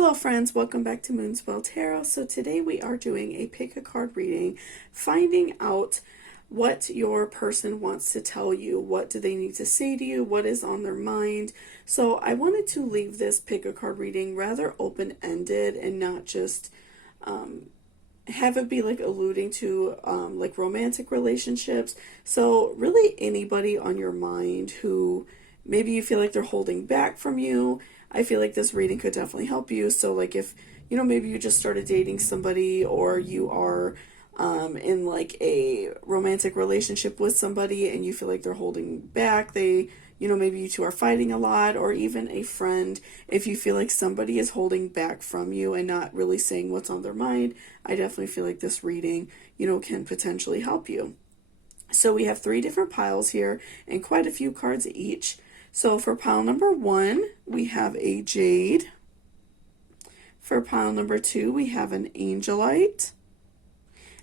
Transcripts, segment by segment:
Hello friends, welcome back to Moonspell Tarot. So today we are doing a pick a card reading, finding out what your person wants to tell you, what do they need to say to you, what is on their mind. So I wanted to leave this pick a card reading rather open-ended and not just have it be like alluding to like romantic relationships. So really anybody on your mind who maybe you feel like they're holding back from you, I feel like this reading could definitely help you. So like if, maybe you just started dating somebody, or you are in like a romantic relationship with somebody and you feel like they're holding back, maybe you two are fighting a lot, or even a friend, if you feel like somebody is holding back from you and not really saying what's on their mind, I definitely feel like this reading, can potentially help you. So we have 3 different piles here and quite a few cards each. So for pile number 1, we have a Jade. For pile number 2, we have an Angelite.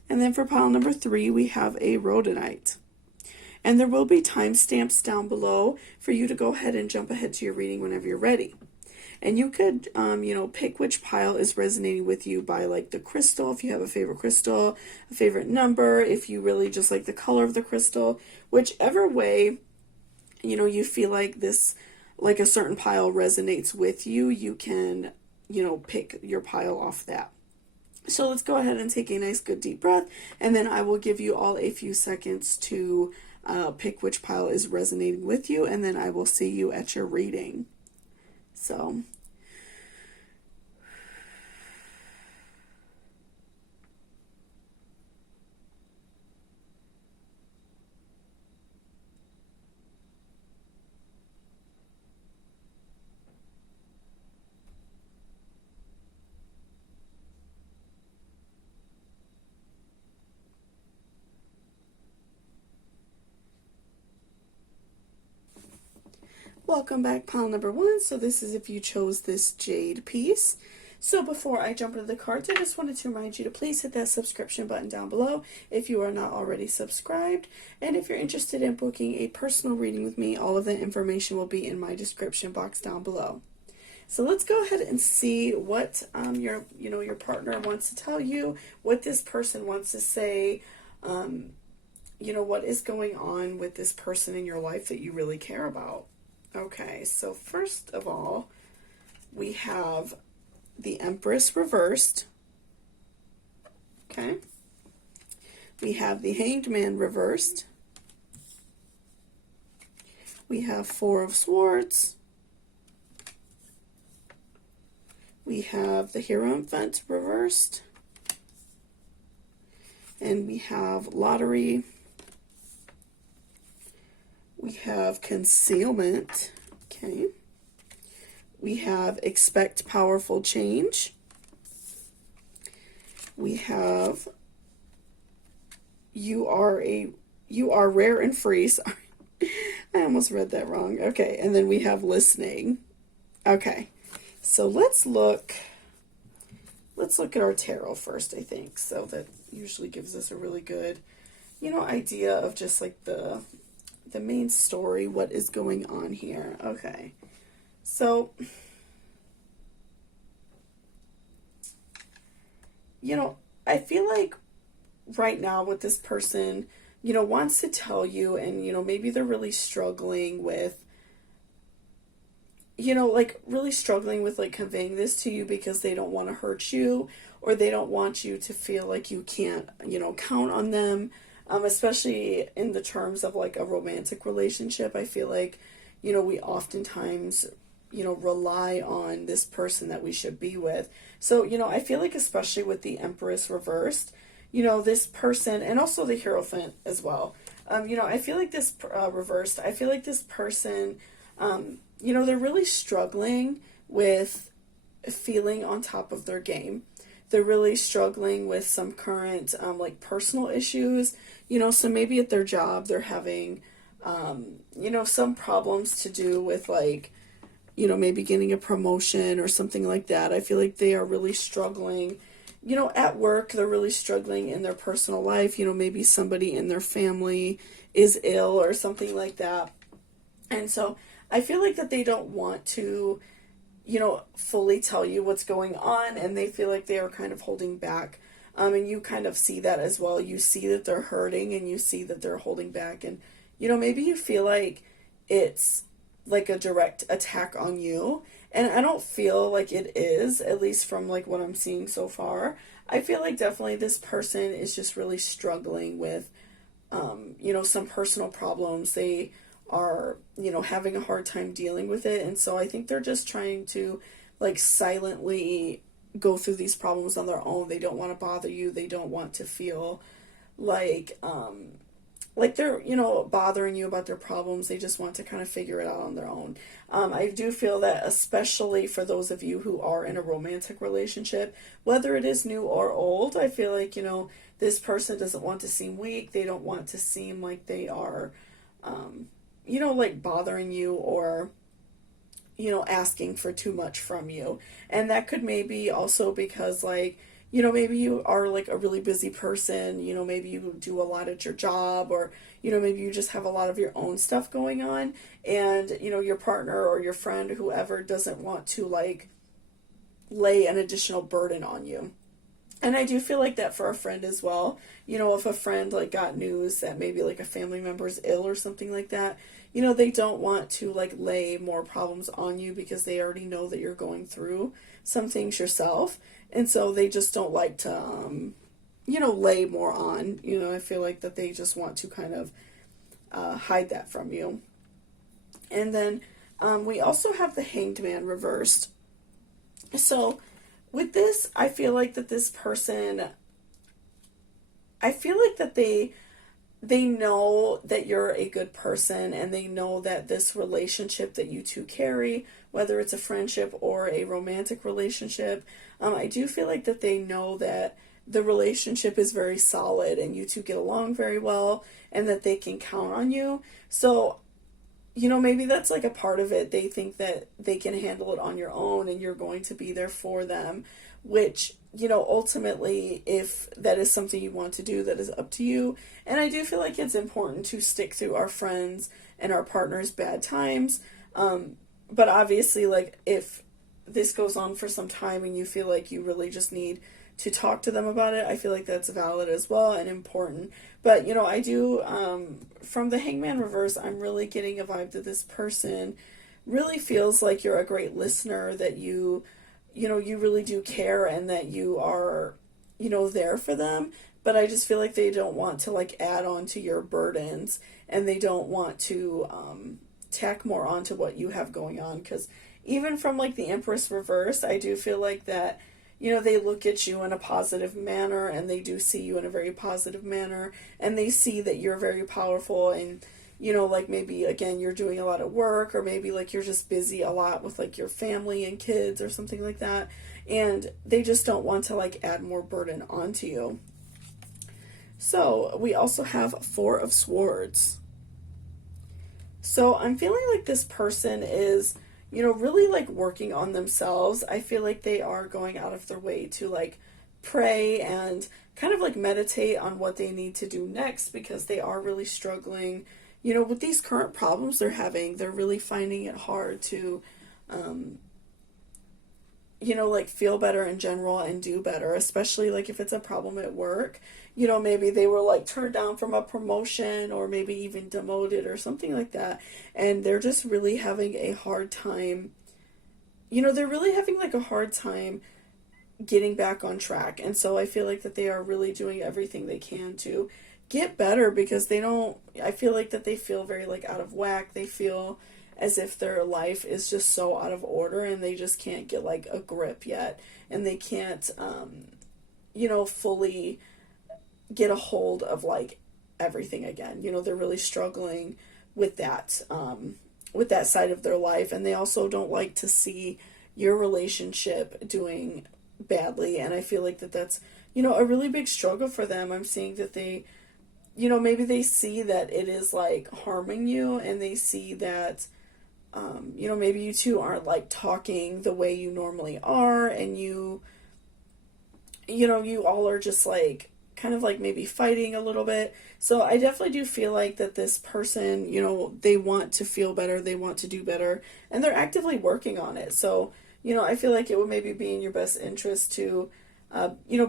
And then for pile number 3, we have a Rhodonite. And there will be timestamps down below for you to go ahead and jump ahead to your reading whenever you're ready. And you could, pick which pile is resonating with you by like the crystal, if you have a favorite crystal, a favorite number, if you really just like the color of the crystal, whichever way you feel like this, like a certain pile resonates with you, you can, pick your pile off that. So let's go ahead and take a nice good deep breath, and then I will give you all a few seconds to pick which pile is resonating with you, and then I will see you at your reading. So welcome back, pile number 1. So this is if you chose this Jade piece. So before I jump into the cards, I just wanted to remind you to please hit that subscription button down below if you are not already subscribed. And if you're interested in booking a personal reading with me, all of that information will be in my description box down below. So let's go ahead and see what your partner wants to tell you, what this person wants to say, what is going on with this person in your life that you really care about. Okay, so first of all, we have the Empress reversed. Okay. We have the Hanged Man reversed. We have 4 of Swords. We have the Hierophant reversed. And we have Lottery. We have Concealment. Okay. We have Expect Powerful Change. We have You are Rare and Free. Sorry. I almost read that wrong. Okay, and then we have Listening. Okay. So let's look at our tarot first, I think. So that usually gives us a really good, idea of just like the main story, what is going on here. Okay. So, I feel like right now what this person, wants to tell you, and, maybe they're really struggling with, like conveying this to you because they don't want to hurt you, or they don't want you to feel like you can't, count on them, especially in the terms of like a romantic relationship. I feel like, we oftentimes, rely on this person that we should be with. So, I feel like especially with the Empress reversed, this person, and also the Hierophant as well, I feel like this reversed, I feel like this person, they're really struggling with feeling on top of their game. They're really struggling with some current, like personal issues, so maybe at their job, they're having, some problems to do with like, maybe getting a promotion or something like that. I feel like they are really struggling, at work. They're really struggling in their personal life. Maybe somebody in their family is ill or something like that. And so I feel like that they don't want to fully tell you what's going on, and they feel like they are kind of holding back. And you kind of see that as well. You see that they're hurting, and you see that they're holding back. And, maybe you feel like it's like a direct attack on you. And I don't feel like it is, at least from like what I'm seeing so far. I feel like definitely this person is just really struggling with, some personal problems. They are, having a hard time dealing with it. And so I think they're just trying to like silently go through these problems on their own. They don't want to bother you. They don't want to feel like they're, bothering you about their problems. They just want to kind of figure it out on their own. I do feel that especially for those of you who are in a romantic relationship, whether it is new or old, I feel like, this person doesn't want to seem weak. They don't want to seem like they are, like bothering you or, asking for too much from you. And that could maybe also because like, maybe you are like a really busy person, maybe you do a lot at your job, or, maybe you just have a lot of your own stuff going on, and, your partner or your friend, whoever, doesn't want to like lay an additional burden on you. And I do feel like that for a friend as well. If a friend like got news that maybe like a family member is ill or something like that, they don't want to like lay more problems on you because they already know that you're going through some things yourself. And so they just don't like to, lay more on. I feel like that they just want to kind of hide that from you. And then we also have the Hanged Man reversed. So with this, I feel like that this person, I feel like that they know that you're a good person, and they know that this relationship that you two carry, whether it's a friendship or a romantic relationship, I do feel like that they know that the relationship is very solid and you two get along very well, and that they can count on you. So, maybe that's like a part of it. They think that they can handle it on your own and you're going to be there for them, which, ultimately, if that is something you want to do, that is up to you. And I do feel like it's important to stick through our friends and our partners' bad times. But obviously, like, if this goes on for some time and you feel like you really just need to talk to them about it, I feel like that's valid as well and important. But, I do, from the Hangman reverse, I'm really getting a vibe that this person really feels like you're a great listener, that you really do care, and that you are, there for them. But I just feel like they don't want to like add on to your burdens, and they don't want to tack more onto what you have going on. Because even from like the Empress reverse, I do feel like that, they look at you in a positive manner, and they do see you in a very positive manner, and they see that you're very powerful, and, like maybe, again, you're doing a lot of work, or maybe like you're just busy a lot with like your family and kids or something like that, and they just don't want to like add more burden onto you. So we also have Four of Swords. So I'm feeling like this person is, really like working on themselves. I feel like they are going out of their way to like pray and kind of like meditate on what they need to do next, because they are really struggling, with these current problems they're having. They're really finding it hard to, like feel better in general and do better, especially like if it's a problem at work. Maybe they were like turned down from a promotion, or maybe even demoted or something like that. And they're just really having a hard time, they're really having like a hard time getting back on track. And so I feel like that they are really doing everything they can to get better, because I feel like that they feel very like out of whack. They feel as if their life is just so out of order, and they just can't get like a grip yet, and they can't fully get a hold of like everything again. They're really struggling with that side of their life, and they also don't like to see your relationship doing badly. And I feel like that's a really big struggle for them. I'm seeing that they, maybe they see that it is like harming you, and they see that maybe you two aren't like talking the way you normally are, and you all are just like kind of like maybe fighting a little bit. So I definitely do feel like that this person, they want to feel better, they want to do better, and they're actively working on it. So, I feel like it would maybe be in your best interest to,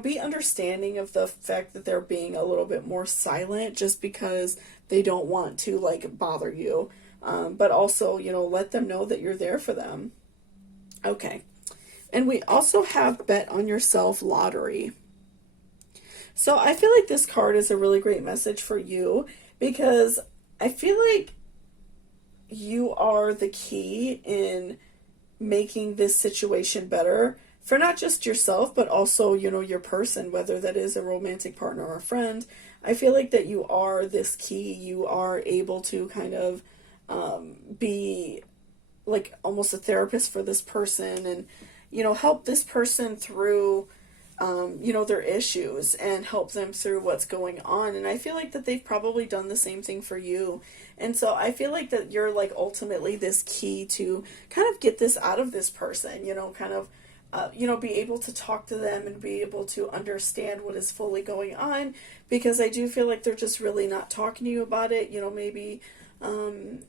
be understanding of the fact that they're being a little bit more silent just because they don't want to, like, bother you. But also, let them know that you're there for them. Okay. And we also have Bet on Yourself Lottery. So I feel like this card is a really great message for you because I feel like you are the key in making this situation better for not just yourself, but also, your person, whether that is a romantic partner or a friend. I feel like that you are this key. You are able to kind of be like almost a therapist for this person and, help this person through, their issues and help them through what's going on. And I feel like that they've probably done the same thing for you. And so I feel like that you're like ultimately this key to kind of get this out of this person, kind of, be able to talk to them and be able to understand what is fully going on, because I do feel like they're just really not talking to you about it. Maybe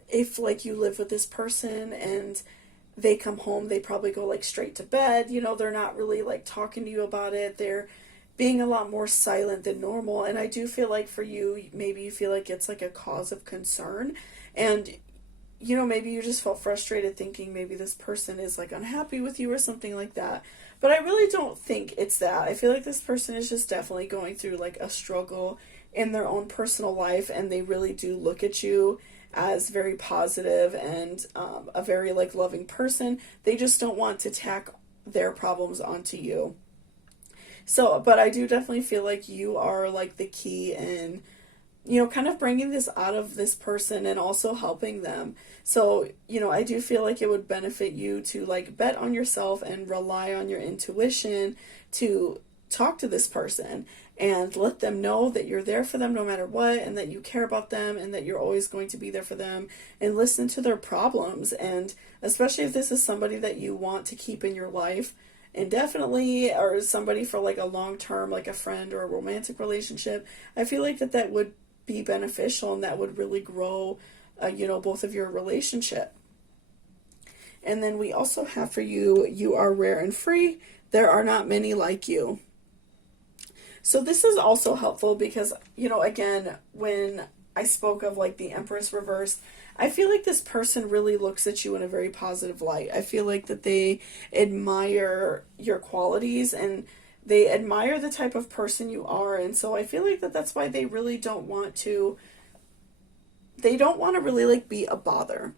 if like you live with this person and they come home, they probably go like straight to bed. They're not really like talking to you about it. They're being a lot more silent than normal. And I do feel like for you, maybe you feel like it's like a cause of concern. And, maybe you just felt frustrated thinking maybe this person is like unhappy with you or something like that. But I really don't think it's that. I feel like this person is just definitely going through like a struggle in their own personal life. And they really do look at you as very positive and a very like loving person. They just don't want to tack their problems onto you. So, but I do definitely feel like you are like the key in, kind of bringing this out of this person and also helping them. So, I do feel like it would benefit you to like bet on yourself and rely on your intuition to talk to this person and let them know that you're there for them no matter what, and that you care about them and that you're always going to be there for them, and listen to their problems. And especially if this is somebody that you want to keep in your life indefinitely, or somebody for like a long term, like a friend or a romantic relationship, I feel like that would be beneficial and that would really grow, both of your relationship. And then we also have for you, you are rare and free. There are not many like you. So this is also helpful because, again, when I spoke of like the Empress reversed, I feel like this person really looks at you in a very positive light. I feel like that they admire your qualities and they admire the type of person you are. And so I feel like that's why they really don't want to really like be a bother.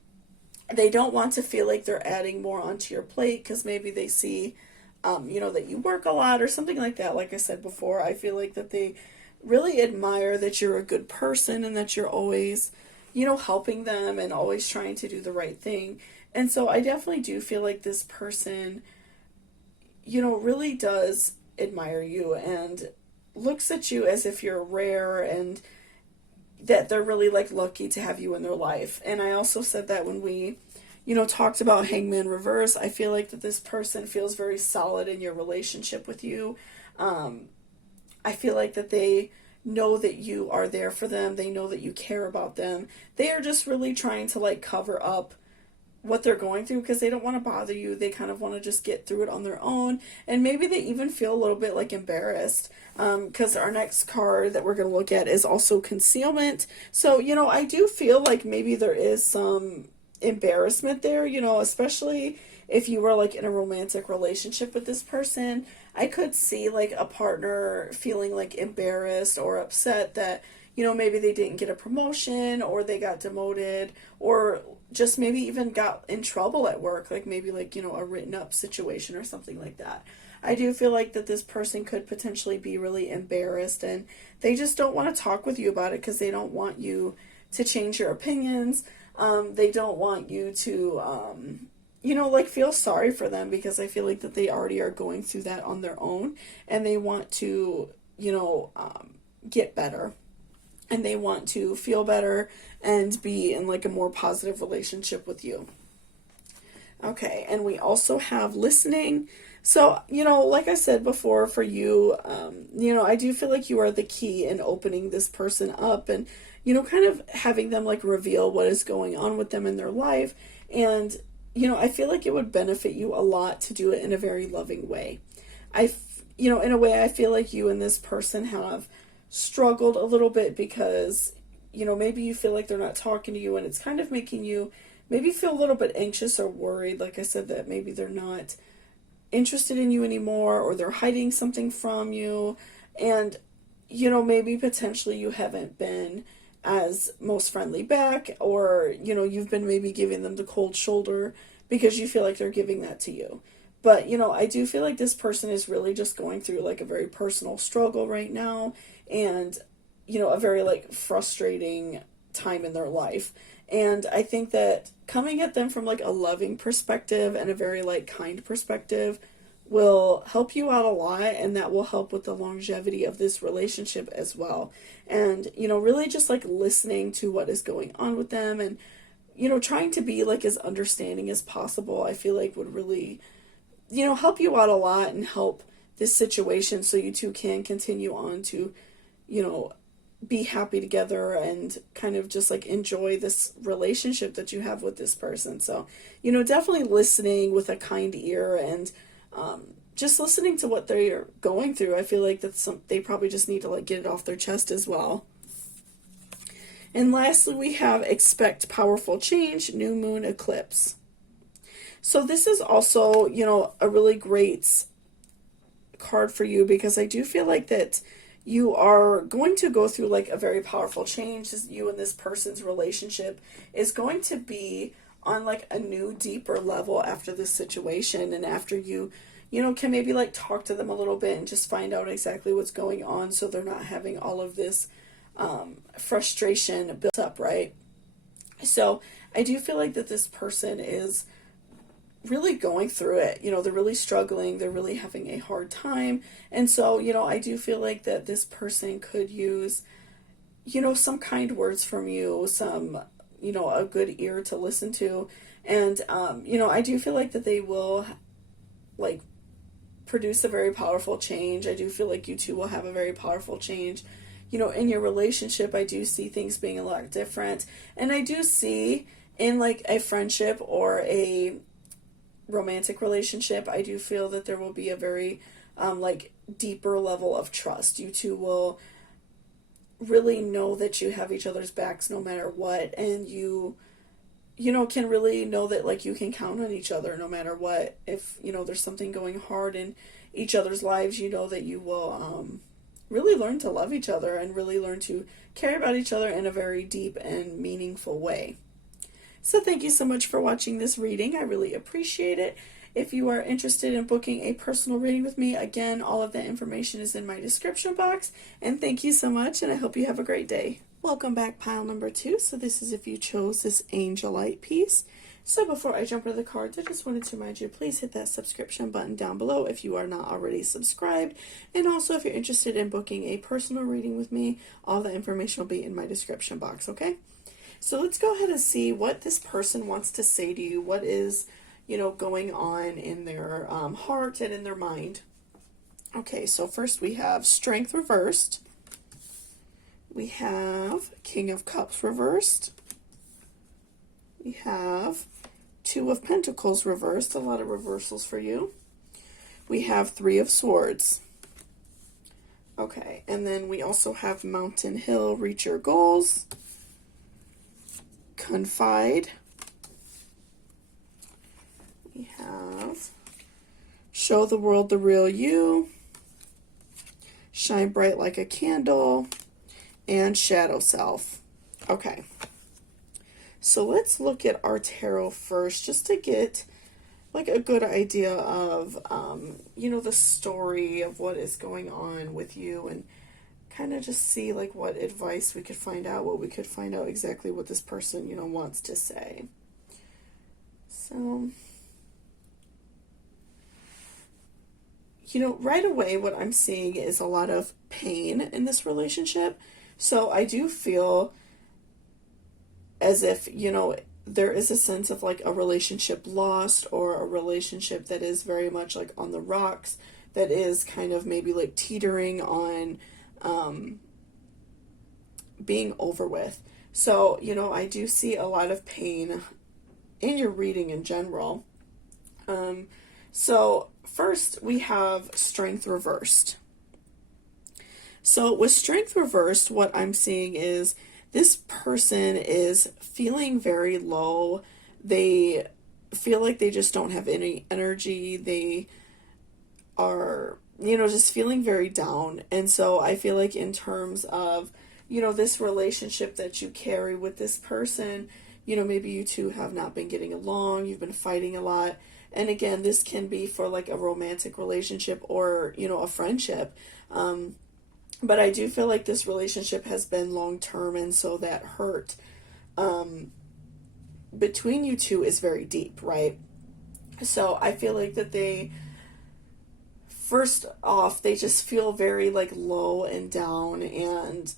They don't want to feel like they're adding more onto your plate because maybe they see that you work a lot or something like that. Like I said before, I feel like that they really admire that you're a good person and that you're always, helping them and always trying to do the right thing. And so I definitely do feel like this person, really does admire you and looks at you as if you're rare and that they're really like lucky to have you in their life. And I also said that when we talked about Hangman reverse, I feel like that this person feels very solid in your relationship with you. I feel like that they know that you are there for them. They know that you care about them. They are just really trying to like cover up what they're going through because they don't want to bother you. They kind of want to just get through it on their own. And maybe they even feel a little bit like embarrassed because our next card that we're going to look at is also concealment. So, I do feel like maybe there is some embarrassment there, especially if you were like in a romantic relationship with this person. I could see like a partner feeling like embarrassed or upset that, maybe they didn't get a promotion or they got demoted or just maybe even got in trouble at work, like maybe like, a written up situation or something like that. I do feel like that this person could potentially be really embarrassed and they just don't want to talk with you about it because they don't want you to change your opinions. They don't want you to, like feel sorry for them because I feel like that they already are going through that on their own and they want to, get better and they want to feel better and be in like a more positive relationship with you. Okay. And we also have listening. So, like I said before, for you, I do feel like you are the key in opening this person up and, kind of having them like reveal what is going on with them in their life. And, I feel like it would benefit you a lot to do it in a very loving way. In a way, I feel like you and this person have struggled a little bit because, maybe you feel like they're not talking to you, and it's kind of making you maybe feel a little bit anxious or worried. Like I said, that maybe they're not interested in you anymore, or they're hiding something from you. And, maybe potentially you haven't been as most friendly back, or, you've been maybe giving them the cold shoulder because you feel like they're giving that to you. But, I do feel like this person is really just going through like a very personal struggle right now, and, a very like frustrating time in their life. And I think that coming at them from like a loving perspective and a very like kind perspective will help you out a lot, and that will help with the longevity of this relationship as well. And, really just like listening to what is going on with them, and, trying to be like as understanding as possible, I feel like would really, help you out a lot and help this situation so you two can continue on to, be happy together and kind of just like enjoy this relationship that you have with this person. So, definitely listening with a kind ear, and just listening to what they're going through. I feel like they probably just need to like get it off their chest as well. And lastly, we have expect powerful change, new moon eclipse. So this is also, a really great card for you, because I do feel like that you are going to go through like a very powerful change. You and this person's relationship is going to be on like a new, deeper level after this situation, and after you can maybe like talk to them a little bit and just find out exactly what's going on, so they're not having all of this frustration built up, right? So I do feel like that this person is really going through it. They're really struggling. They're really having a hard time. And so, I do feel like that this person could use, some kind words from you, some, a good ear to listen to. And, I do feel like that they will, like, produce a very powerful change. I do feel like you two will have a very powerful change. In your relationship, I do see things being a lot different. And I do see in, like, a friendship or a romantic relationship, I do feel that there will be a very like deeper level of trust. You two will really know that you have each other's backs no matter what, and you can really know that like you can count on each other no matter what. If there's something going hard in each other's lives, that you will really learn to love each other and really learn to care about each other in a very deep and meaningful way. So thank you so much for watching this reading. I really appreciate it. If you are interested in booking a personal reading with me, again, all of that information is in my description box. And thank you so much, and I hope you have a great day. Welcome back, pile number 2. So this is if you chose this Angelite piece. So before I jump into the cards, I just wanted to remind you, please hit that subscription button down below if you are not already subscribed. And also, if you're interested in booking a personal reading with me, all the information will be in my description box, okay? So let's go ahead and see what this person wants to say to you. What is, going on in their heart and in their mind. Okay, so first we have Strength reversed. We have King of Cups reversed. We have Two of Pentacles reversed. A lot of reversals for you. We have Three of Swords. Okay, and then we also have Mountain Hill, Reach Your Goals. Confide. We have Show the World the Real You. Shine Bright Like a Candle. And Shadow Self. Okay. So let's look at our tarot first, just to get like a good idea of, the story of what is going on with you, and kind of just see like what advice we could find out, exactly what this person, wants to say. So, right away what I'm seeing is a lot of pain in this relationship. So I do feel as if, there is a sense of like a relationship lost, or a relationship that is very much like on the rocks, that is kind of maybe like teetering on being over with. So, I do see a lot of pain in your reading in general. So first we have Strength reversed. So with Strength reversed, what I'm seeing is this person is feeling very low. They feel like they just don't have any energy. They are, just feeling very down. And so I feel like in terms of, this relationship that you carry with this person, maybe you two have not been getting along, you've been fighting a lot. And again, this can be for like a romantic relationship or, a friendship. But I do feel like this relationship has been long term, and so that hurt between you two is very deep, right? So I feel like that they, first off, they just feel very like low and down, and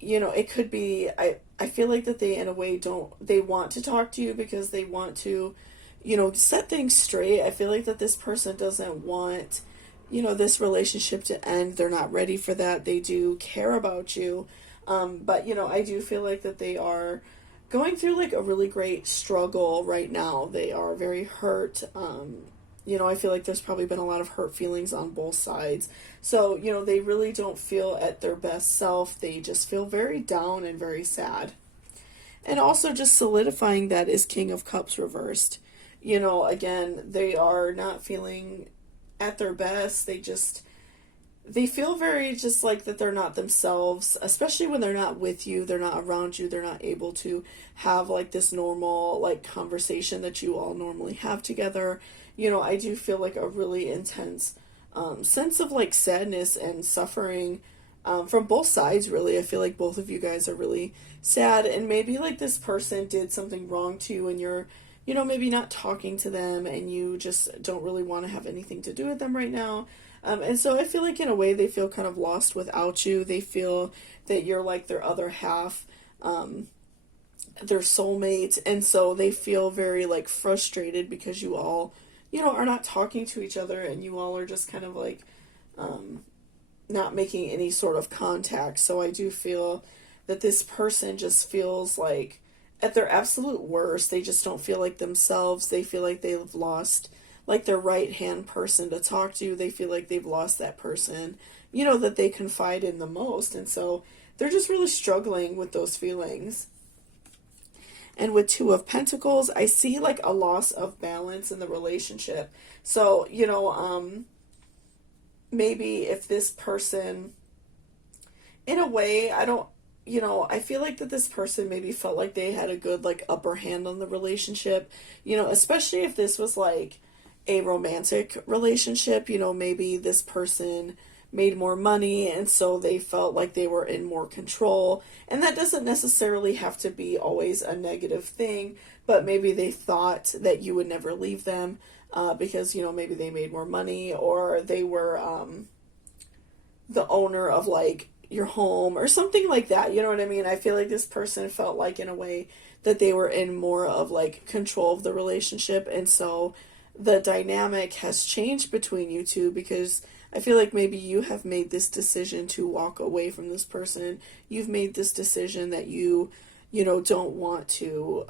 it could be, I feel like that they in a way they want to talk to you because they want to, set things straight. I feel like that this person doesn't want, this relationship to end. They're not ready for that. They do care about you. But, I do feel like that they are going through like a really great struggle right now. They are very hurt. I feel like there's probably been a lot of hurt feelings on both sides. So, they really don't feel at their best self. They just feel very down and very sad. And also just solidifying that is King of Cups reversed. Again, they are not feeling at their best. They feel very just like that they're not themselves, especially when they're not with you, they're not around you, they're not able to have like this normal like conversation that you all normally have together. I do feel like a really intense sense of like sadness and suffering from both sides, really. I feel like both of you guys are really sad, and maybe like this person did something wrong to you and you're maybe not talking to them and you just don't really want to have anything to do with them right now. And so I feel like in a way they feel kind of lost without you. They feel that you're like their other half, their soulmate. And so they feel very like frustrated because you all, are not talking to each other, and you all are just kind of like not making any sort of contact. So I do feel that this person just feels like at their absolute worst, they just don't feel like themselves. They feel like they've lost like their right hand person to talk to. They feel like they've lost that person, that they confide in the most. And so they're just really struggling with those feelings. And with Two of Pentacles, I see like a loss of balance in the relationship. So, maybe if this person, in a way, I feel like that this person maybe felt like they had a good like upper hand on the relationship, especially if this was like a romantic relationship. Maybe this person made more money, and so they felt like they were in more control. And that doesn't necessarily have to be always a negative thing, but maybe they thought that you would never leave them because, maybe they made more money, or they were the owner of like your home or something like that. You know what I mean? I feel like this person felt like in a way that they were in more of like control of the relationship, and so the dynamic has changed between you two because I feel like maybe you have made this decision to walk away from this person. You've made this decision that you don't want to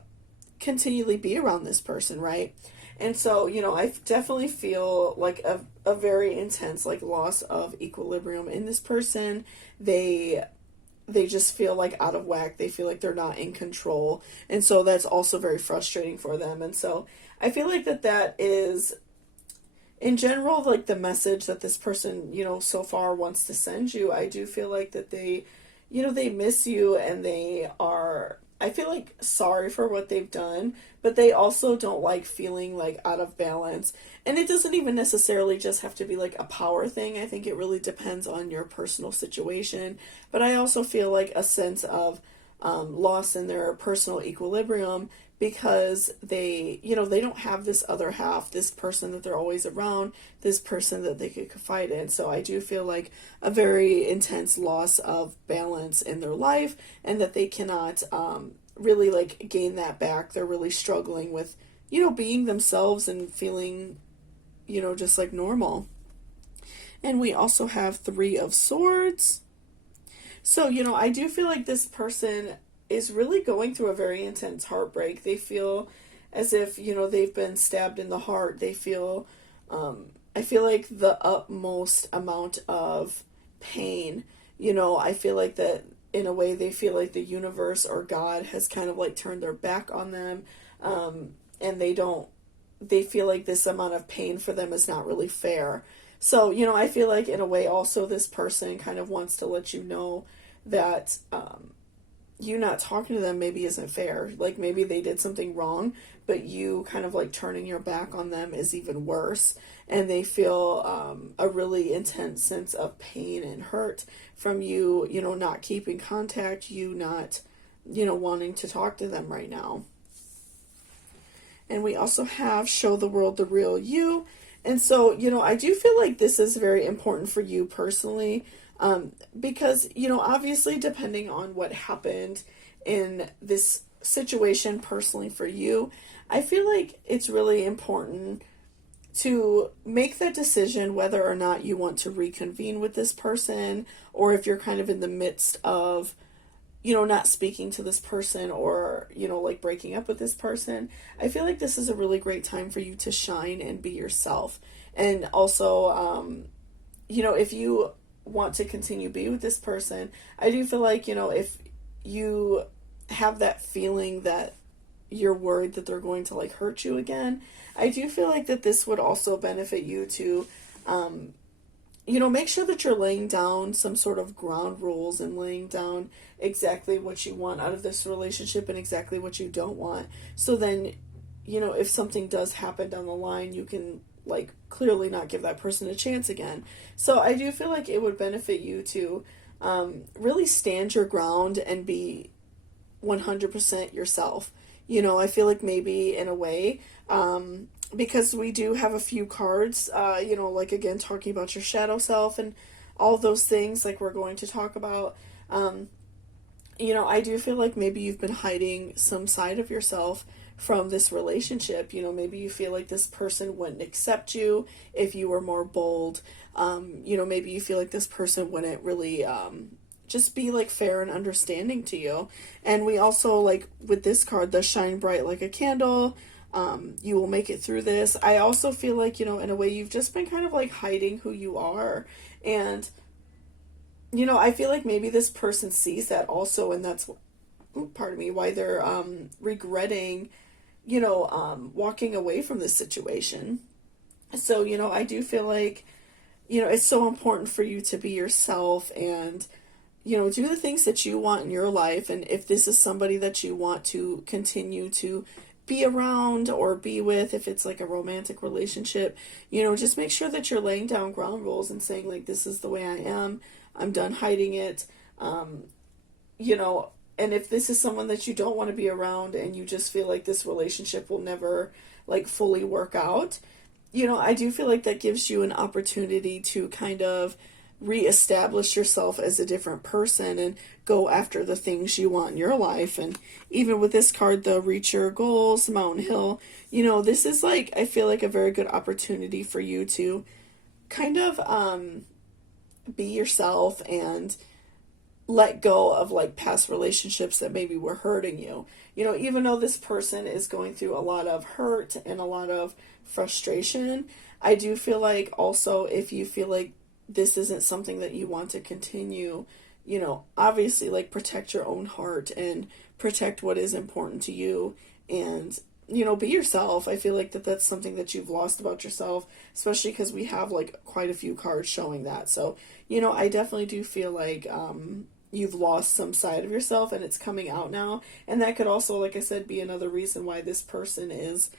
continually be around this person, right? And so, I definitely feel like a very intense like loss of equilibrium in this person. They just feel like out of whack. They feel like they're not in control. And so that's also very frustrating for them. And so I feel like that is, in general, like the message that this person, so far wants to send you. I do feel like that they, they miss you, and they are, I feel like, sorry for what they've done, but they also don't like feeling like out of balance. And it doesn't even necessarily just have to be like a power thing. I think it really depends on your personal situation. But I also feel like a sense of loss in their personal equilibrium because they, they don't have this other half, this person that they're always around, this person that they could confide in. So I do feel like a very intense loss of balance in their life, and that they cannot really like gain that back. They're really struggling with, being themselves and feeling, just like normal. And we also have Three of Swords. So, I do feel like this person is really going through a very intense heartbreak. They feel as if, they've been stabbed in the heart. They feel, I feel like the utmost amount of pain. I feel like that in a way they feel like the universe or God has kind of like turned their back on them. And they feel like this amount of pain for them is not really fair. So, I feel like in a way also this person kind of wants to let you know that you not talking to them maybe isn't fair. Like maybe they did something wrong, but you kind of like turning your back on them is even worse. And they feel a really intense sense of pain and hurt from you, not keeping contact, you not, wanting to talk to them right now. And we also have show the world the real you. And so, I do feel like this is very important for you personally, because, obviously depending on what happened in this situation personally for you, I feel like it's really important to make that decision whether or not you want to reconvene with this person, or if you're kind of in the midst of, not speaking to this person, or, like breaking up with this person. I feel like this is a really great time for you to shine and be yourself. And also, if you want to continue be with this person, I do feel like, if you have that feeling that you're worried that they're going to like hurt you again, I do feel like that this would also benefit you to, make sure that you're laying down some sort of ground rules and laying down exactly what you want out of this relationship and exactly what you don't want. So then, if something does happen down the line, you can like clearly not give that person a chance again. So I do feel like it would benefit you to really stand your ground and be 100% yourself. I feel like maybe in a way, because we do have a few cards, like again, talking about your shadow self and all those things like we're going to talk about. I do feel like maybe you've been hiding some side of yourself from this relationship. Maybe you feel like this person wouldn't accept you if you were more bold. Maybe you feel like this person wouldn't really just be like fair and understanding to you. And we also, like with this card, the shine bright like a candle, you will make it through this. I also feel like, in a way you've just been kind of like hiding who you are. And I feel like maybe this person sees that also, and that's why they're regretting walking away from this situation. So I do feel like it's so important for you to be yourself and do the things that you want in your life. And if this is somebody that you want to continue to be around or be with, if it's like a romantic relationship, just make sure that you're laying down ground rules and saying like, this is the way I am. I'm done hiding it. And if this is someone that you don't want to be around and you just feel like this relationship will never like fully work out, I do feel like that gives you an opportunity to kind of reestablish yourself as a different person and go after the things you want in your life. And even with this card, the reach your goals, Mountain Hill, this is like, I feel like a very good opportunity for you to kind of be yourself and let go of like past relationships that maybe were hurting you. Even though this person is going through a lot of hurt and a lot of frustration, I do feel like also if you feel like this isn't something that you want to continue, obviously like protect your own heart and protect what is important to you and, be yourself. I feel like that's something that you've lost about yourself, especially because we have like quite a few cards showing that. So, I definitely do feel like, you've lost some side of yourself and it's coming out now. And that could also, like I said, be another reason why this person is,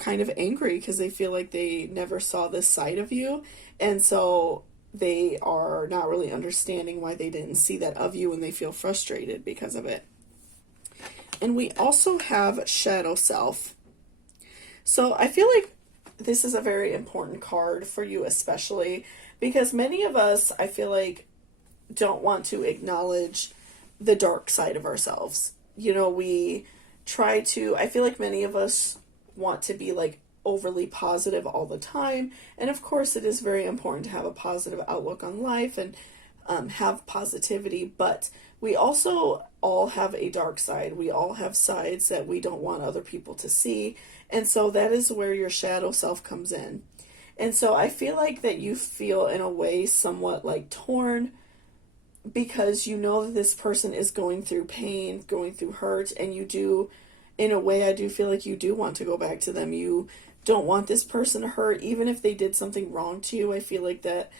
kind of angry because they feel like they never saw this side of you. And so they are not really understanding why they didn't see that of you, and they feel frustrated because of it. And we also have shadow self. So I feel like this is a very important card for you, especially because many of us, I feel like, don't want to acknowledge the dark side of ourselves. We try to, I feel like many of us want to be like overly positive all the time. And of course it is very important to have a positive outlook on life and have positivity, but we also all have a dark side. We all have sides that we don't want other people to see. And so that is where your shadow self comes in. And so I feel like that you feel in a way somewhat like torn, because you know that this person is going through pain, going through hurt, and you do, in a way, I do feel like you do want to go back to them. You don't want this person to hurt, even if they did something wrong to you. I feel like that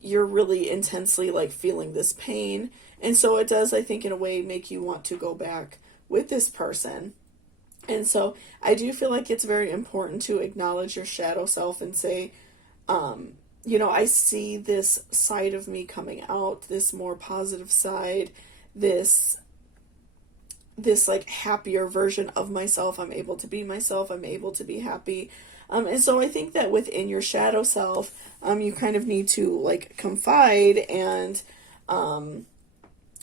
you're really intensely like feeling this pain. And so it does, I think, in a way, make you want to go back with this person. And so I do feel like it's very important to acknowledge your shadow self and say, I see this side of me coming out, this more positive side, this like happier version of myself. I'm able to be myself. I'm able to be happy. And so I think that within your shadow self, you kind of need to like confide and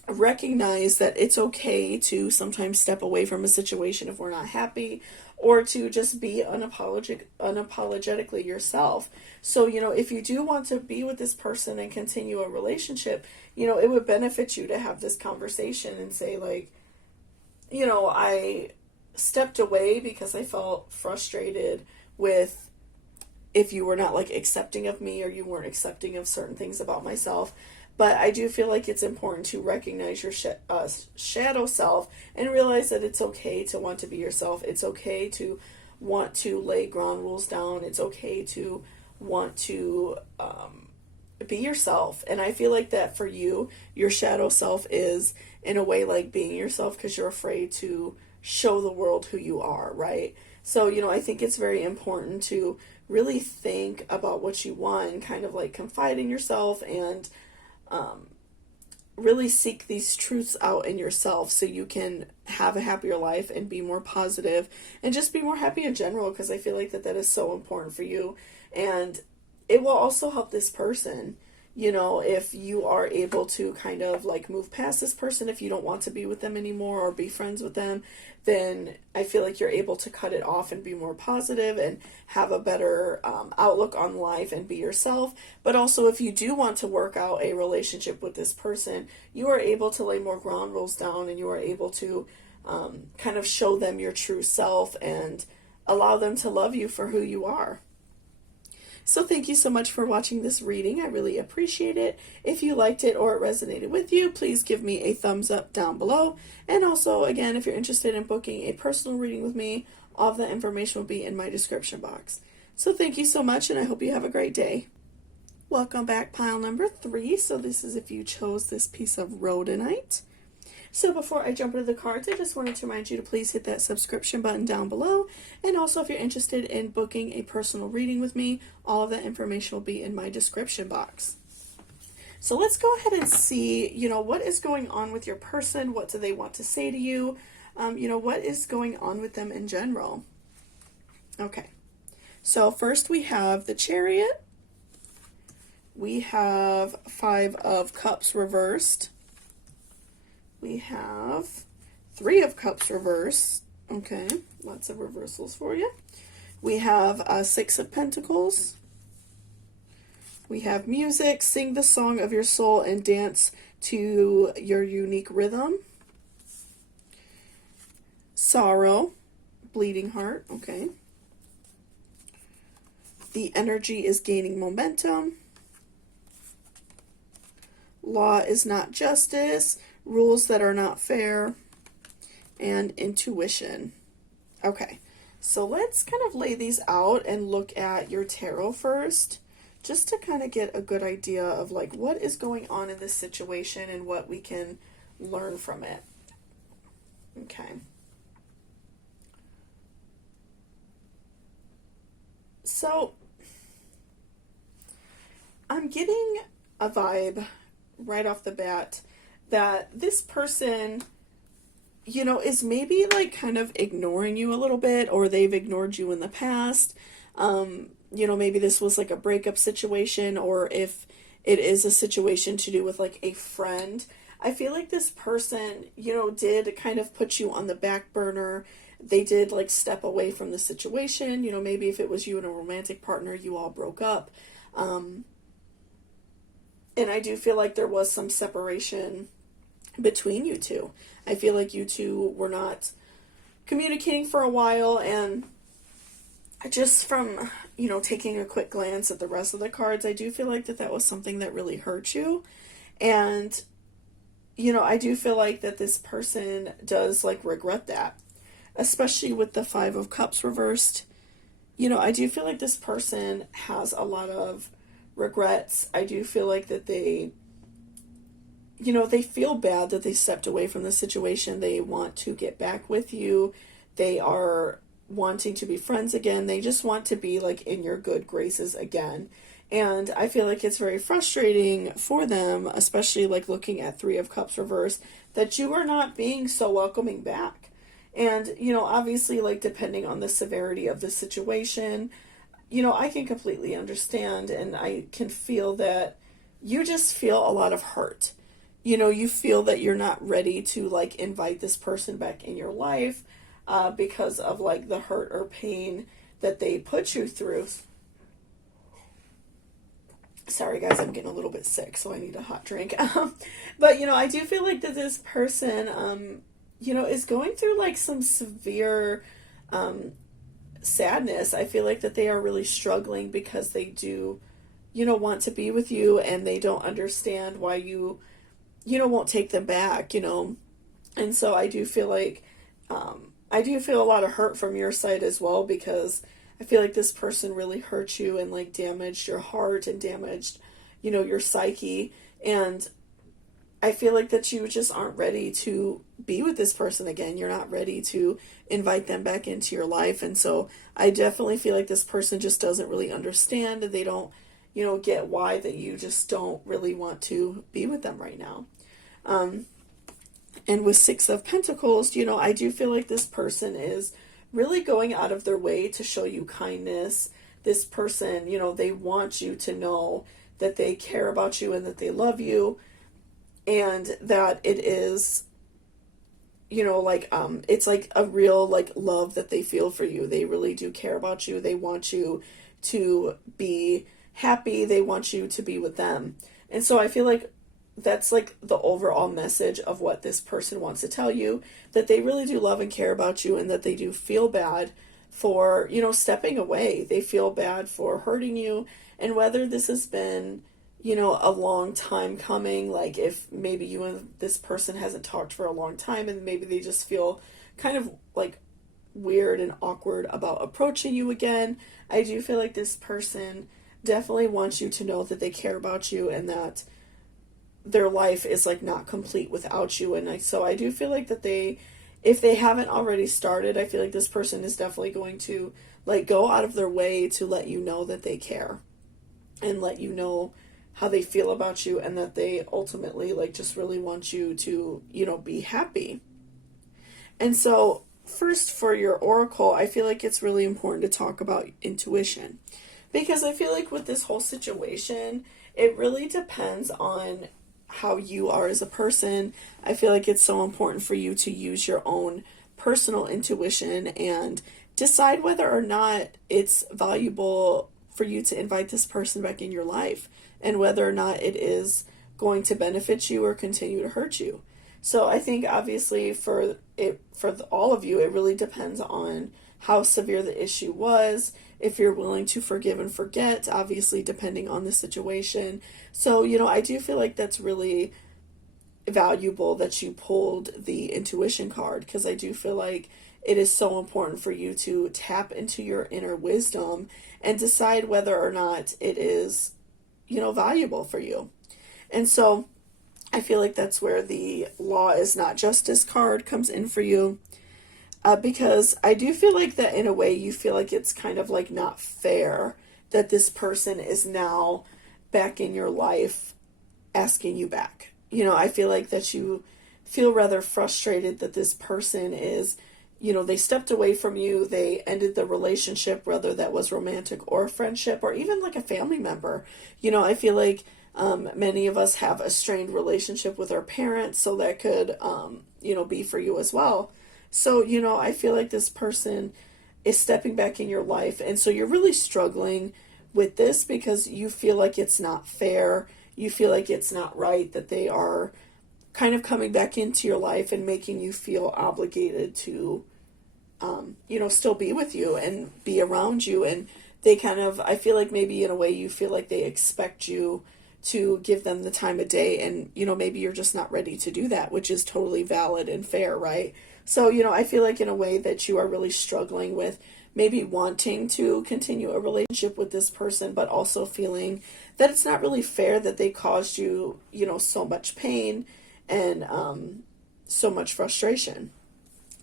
recognize that it's okay to sometimes step away from a situation if we're not happy, or to just be unapologetically yourself. So, if you do want to be with this person and continue a relationship, it would benefit you to have this conversation and say, like, I stepped away because I felt frustrated with if you were not like accepting of me, or you weren't accepting of certain things about myself. But I do feel like it's important to recognize your shadow self and realize that it's okay to want to be yourself. It's okay to want to lay ground rules down. It's okay to want to be yourself. And I feel like that for you, your shadow self is in a way like being yourself because you're afraid to show the world who you are, right? So, I think it's very important to really think about what you want and kind of like confide in yourself and really seek these truths out in yourself so you can have a happier life and be more positive and just be more happy in general, because I feel like that is so important for you. And it will also help this person, if you are able to kind of like move past this person, if you don't want to be with them anymore or be friends with them, then I feel like you're able to cut it off and be more positive and have a better outlook on life and be yourself. But also, if you do want to work out a relationship with this person, you are able to lay more ground rules down, and you are able to kind of show them your true self and allow them to love you for who you are. So thank you so much for watching this reading. I really appreciate it. If you liked it or it resonated with you, please give me a thumbs up down below. And also, again, if you're interested in booking a personal reading with me, all of that information will be in my description box. So thank you so much, and I hope you have a great day. Welcome back, pile number 3. So this is if you chose this piece of rhodonite. So before I jump into the cards, I just wanted to remind you to please hit that subscription button down below. And also, if you're interested in booking a personal reading with me, all of that information will be in my description box. So let's go ahead and see, what is going on with your person? What do they want to say to you? What is going on with them in general? Okay. So first we have the Chariot. We have 5 of Cups reversed. We have 3 of Cups reversed. Okay, lots of reversals for you. We have 6 of Pentacles. We have Music, sing the song of your soul and dance to your unique rhythm. Sorrow, Bleeding Heart. Okay. The energy is gaining momentum. Law is not justice. Rules that are not fair, and intuition. Okay, so let's kind of lay these out and look at your tarot first, just to kind of get a good idea of like what is going on in this situation and what we can learn from it. Okay. So I'm getting a vibe right off the bat that this person, is maybe like kind of ignoring you a little bit, or they've ignored you in the past. Maybe this was like a breakup situation, or if it is a situation to do with like a friend. I feel like this person, did kind of put you on the back burner. They did like step away from the situation. Maybe if it was you and a romantic partner, you all broke up. And I do feel like there was some separation between you two. I feel like you two were not communicating for a while, and just from, taking a quick glance at the rest of the cards, I do feel like that was something that really hurt you. And, I do feel like that this person does, like, regret that, especially with the Five of Cups reversed. I do feel like this person has a lot of regrets. I do feel like that they feel bad that they stepped away from the situation. They want to get back with you. They are wanting to be friends again. They just want to be, like, in your good graces again. And I feel like it's very frustrating for them, especially, like, looking at Three of Cups reversed, that you are not being so welcoming back. And, obviously, like, depending on the severity of the situation, I can completely understand, and I can feel that you just feel a lot of hurt. You feel that you're not ready to, like, invite this person back in your life because of, like, the hurt or pain that they put you through. Sorry, guys, I'm getting a little bit sick, so I need a hot drink. But, I do feel like that this person, is going through, like, some severe sadness. I feel like that they are really struggling because they do, want to be with you, and they don't understand why you won't take them back, And so I do feel like, I do feel a lot of hurt from your side as well, because I feel like this person really hurt you and, like, damaged your heart and damaged, your psyche. And I feel like that you just aren't ready to be with this person again. You're not ready to invite them back into your life. And so I definitely feel like this person just doesn't really understand. They don't, get why that you just don't really want to be with them right now. And with Six of Pentacles, I do feel like this person is really going out of their way to show you kindness. This person, they want you to know that they care about you and that they love you, and that it is, it's like a real, like, love that they feel for you. They really do care about you. They want you to be happy. They want you to be with them. And so I feel like that's, like, the overall message of what this person wants to tell you, that they really do love and care about you, and that they do feel bad for, stepping away. They feel bad for hurting you. And whether this has been, a long time coming, like, if maybe you and this person hasn't talked for a long time, and maybe they just feel kind of, like, weird and awkward about approaching you again, I do feel like this person definitely wants you to know that they care about you, and that their life is, like, not complete without you. And so I do feel like that if they haven't already started, I feel like this person is definitely going to, like, go out of their way to let you know that they care, and let you know how they feel about you, and that they ultimately, like, just really want you to, be happy. And so first, for your oracle, I feel like it's really important to talk about intuition, because I feel like with this whole situation, it really depends on how you are as a person. I feel like it's so important for you to use your own personal intuition and decide whether or not it's valuable for you to invite this person back in your life, and whether or not it is going to benefit you or continue to hurt you. So I think obviously for all of you, it really depends on how severe the issue was, if you're willing to forgive and forget, obviously depending on the situation. So, I do feel like that's really valuable that you pulled the intuition card, because I do feel like it is so important for you to tap into your inner wisdom and decide whether or not it is, valuable for you. And so I feel like that's where the Law is Not Justice card comes in for you. Because I do feel like that in a way you feel like it's kind of, like, not fair that this person is now back in your life asking you back. I feel like that you feel rather frustrated that this person is, they stepped away from you, they ended the relationship, whether that was romantic or friendship or even, like, a family member. I feel like many of us have a strained relationship with our parents, so that could, be for you as well. So, I feel like this person is stepping back in your life, and so you're really struggling with this because you feel like it's not fair. you feel like it's not right, that they are kind of coming back into your life and making you feel obligated to, still be with you and be around you. And they kind of, I feel like maybe in a way you feel like they expect you to give them the time of day, and, maybe you're just not ready to do that, which is totally valid and fair, right? So, I feel like in a way that you are really struggling with maybe wanting to continue a relationship with this person, but also feeling that it's not really fair that they caused you, so much pain and so much frustration.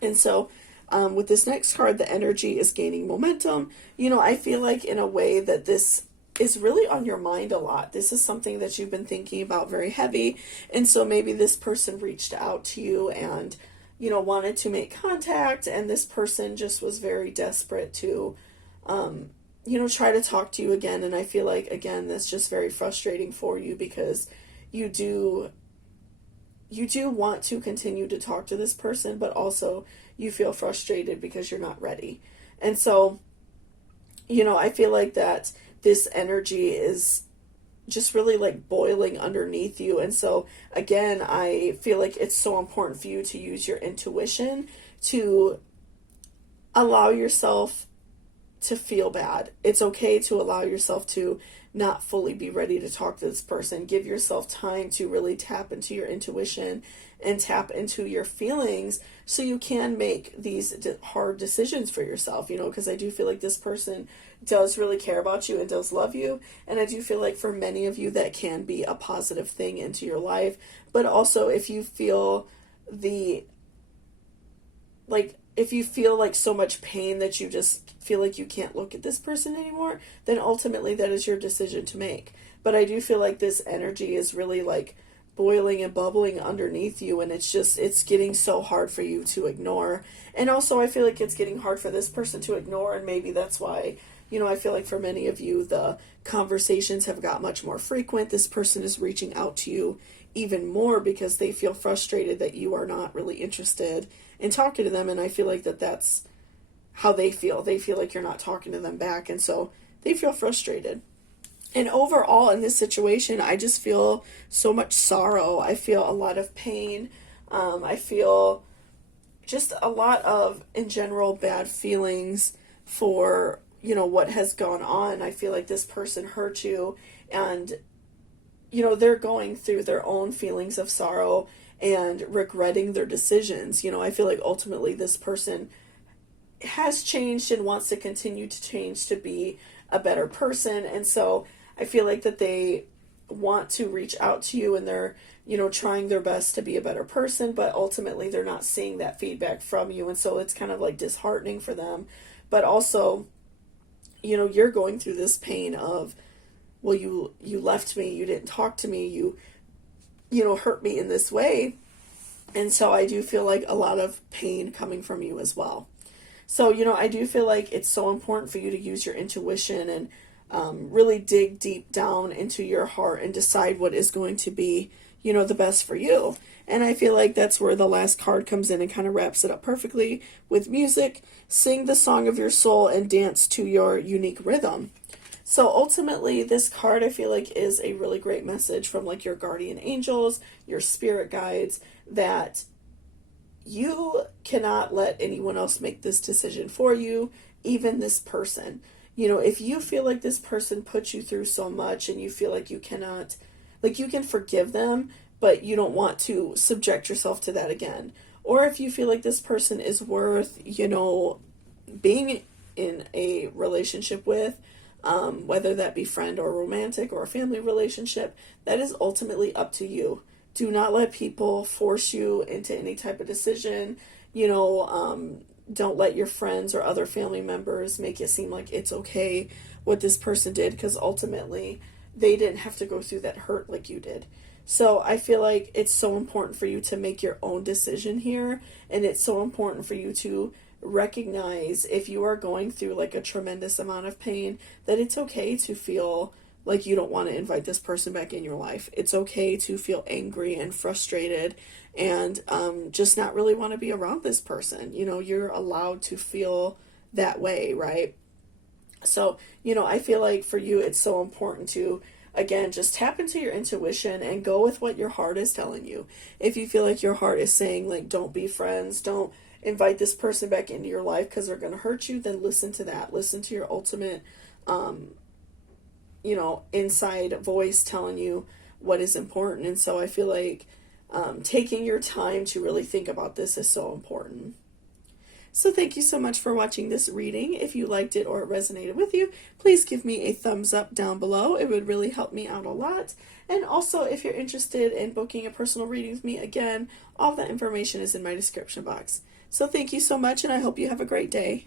And so with this next card, the energy is gaining momentum. I feel like in a way that this is really on your mind a lot. This is something that you've been thinking about very heavy. And so maybe this person reached out to you and, wanted to make contact. And this person just was very desperate to, try to talk to you again. And I feel like, again, that's just very frustrating for you, because you do want to continue to talk to this person, but also you feel frustrated because you're not ready. And so, I feel like that this energy is just really like boiling underneath you. And so, again, I feel like it's so important for you to use your intuition to allow yourself to feel bad. It's okay to allow yourself to not fully be ready to talk to this person. Give yourself time to really tap into your intuition and tap into your feelings so you can make these hard decisions for yourself, because I do feel like this person does really care about you and does love you. And I do feel like for many of you that can be a positive thing into your life. But also if you feel if you feel like so much pain that you just feel like you can't look at this person anymore, then ultimately that is your decision to make. But I do feel like this energy is really like boiling and bubbling underneath you, and it's getting so hard for you to ignore. And also I feel like it's getting hard for this person to ignore, and maybe that's why, I feel like for many of you the conversations have got much more frequent. This person is reaching out to you even more because they feel frustrated that you are not really interested in talking to them. And I feel like that's how they feel. They feel like you're not talking to them back, and so they feel frustrated. And overall in this situation, I just feel so much sorrow. I feel a lot of pain. I feel just a lot of, in general, bad feelings for, what has gone on. I feel like this person hurt you, and, they're going through their own feelings of sorrow and regretting their decisions. I feel like ultimately this person has changed and wants to continue to change to be a better person. And so I feel like that they want to reach out to you, and they're, trying their best to be a better person, but ultimately they're not seeing that feedback from you. And so it's kind of like disheartening for them. But also, you're going through this pain of, well, you left me, you didn't talk to me, you hurt me in this way. And so I do feel like a lot of pain coming from you as well. So, I do feel like it's so important for you to use your intuition and really dig deep down into your heart and decide what is going to be, the best for you. And I feel like that's where the last card comes in and kind of wraps it up perfectly with music. Sing the song of your soul and dance to your unique rhythm. So ultimately, this card I feel like is a really great message from like your guardian angels, your spirit guides, that you cannot let anyone else make this decision for you, even this person. If you feel like this person put you through so much and you feel like you cannot, like you can forgive them, but you don't want to subject yourself to that again. Or if you feel like this person is worth, being in a relationship with, whether that be friend or romantic or a family relationship, that is ultimately up to you. Do not let people force you into any type of decision. Don't let your friends or other family members make it seem like it's okay what this person did, because ultimately they didn't have to go through that hurt like you did. So I feel like it's so important for you to make your own decision here, and it's so important for you to recognize if you are going through like a tremendous amount of pain, that it's okay to feel like you don't want to invite this person back in your life. It's okay to feel angry and frustrated and just not really want to be around this person. You're allowed to feel that way, right? So, I feel like for you, it's so important to, again, just tap into your intuition and go with what your heart is telling you. If you feel like your heart is saying, like, don't be friends, don't invite this person back into your life because they're going to hurt you, then listen to that. Listen to your ultimate, inside voice telling you what is important. And so I feel like taking your time to really think about this is so important. So thank you so much for watching this reading. If you liked it or it resonated with you, please give me a thumbs up down below. It would really help me out a lot. And also, if you're interested in booking a personal reading with me, again, all that information is in my description box. So thank you so much, and I hope you have a great day.